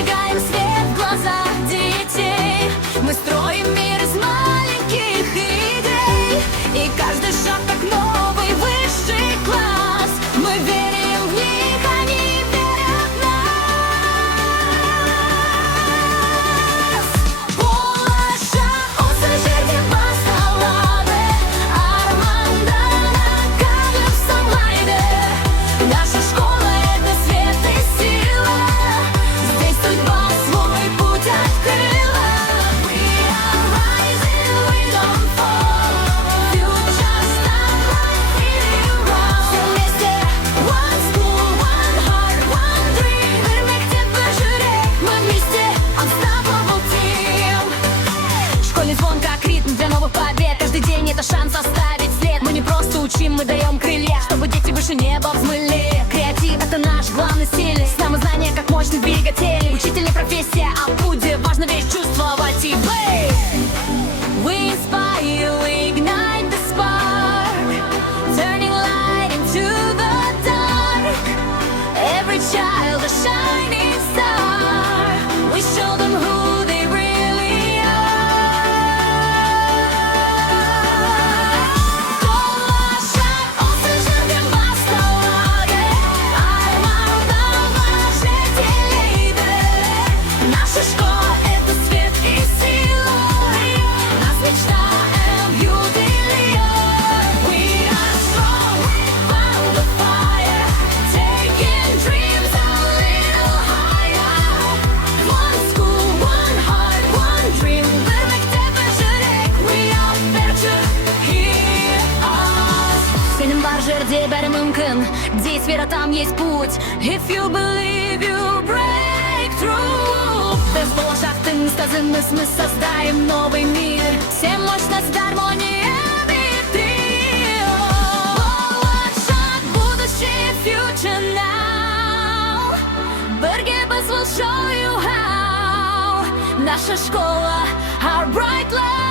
зажигаем свет в глазах детей. Мы строим мир из маленьких идей, и каждый шаг как новый высший класс. Мы верим в них, они верят в нас. Ulaşa o sözlerdi басталады, армандана каждым самлайды. Наша школа — это свет и сила, здесь судьба свой путь открыла. We are rising, we don't fall, future starlight feeling raw. Все вместе, one school, one heart, one dream. Мир мектеп баширек, мы вместе unstoppable team. Школьный звон как ритм для новых побед. Каждый день это шанс оставить след. Мы не просто учим, мы даем крылья, чтобы дети выше неба взмыли. Креатив — это наш главный стиль, с нами знания как мощный двигатель. Учитель не профессия, а путь, где важно весь чувствовать и быть. We inspire, we ignite the spark, turning light into the dark. Every child a shining star. We show them who they really are. Ulaşa o sözlerdi басталады, армандана жетелейді. Наша школа — это свет и сила, нас мечта объединила. We are strong, found the fire, taking dreams a little higher. One school, one heart, one dream. Bir mektep баширек, we are better, hear us. Сенің бар жерде бәрі мүмкін, где есть вера, там есть путь. If you believe, you break through. Без болашақтың сказымыз, мы создаем новый мир. Всем мощность, гармония, биты. Болашақ, будущее, future now. Бірге біз will show you how. Наша школа, our bright light.